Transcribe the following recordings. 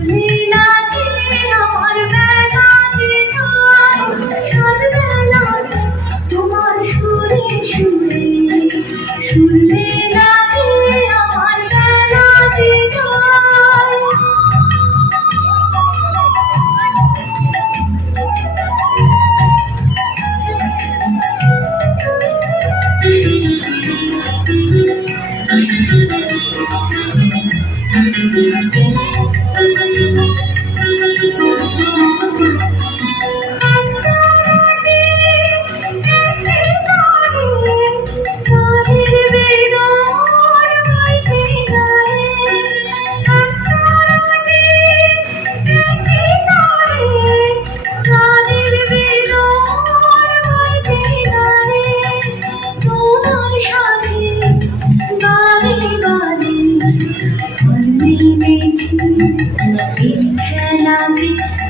শুনলে লাগে আমার বেলা যে যায় সাত বেলা তোমার সুরে সুরে শুনলে লাগে আমার বেলা যে যায়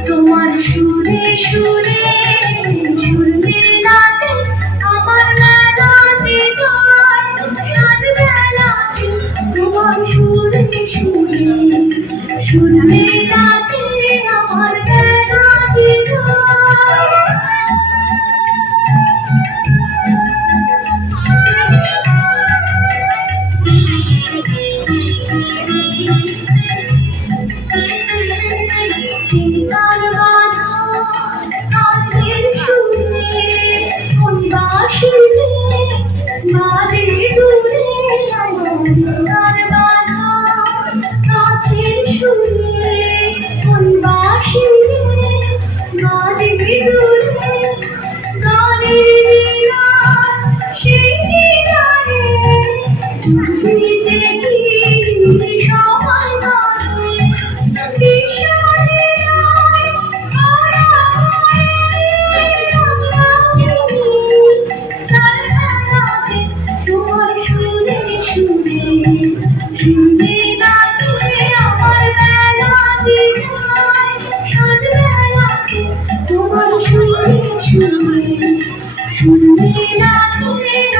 তোমার সুরে সুরে শুনলে রাতে আমার বেলা যে যায় সাত বেলাতে তোমার সুরে সুরে শুনলে রাতে আমার বেলা যে যায় তার বাধা কাছের সুরে কোন বাঁশিতে বাজে দূরে তার বাধা কাছের সুরে কোন বাঁশিতে বাজে দূরে গানের লীলা সেই গানে চুপিতে কি সময় কাটে শুনলে লাগে আমার বেলা যে যায় সাত বেলাতে তোমার সুরে সুরে শুনলে লাগে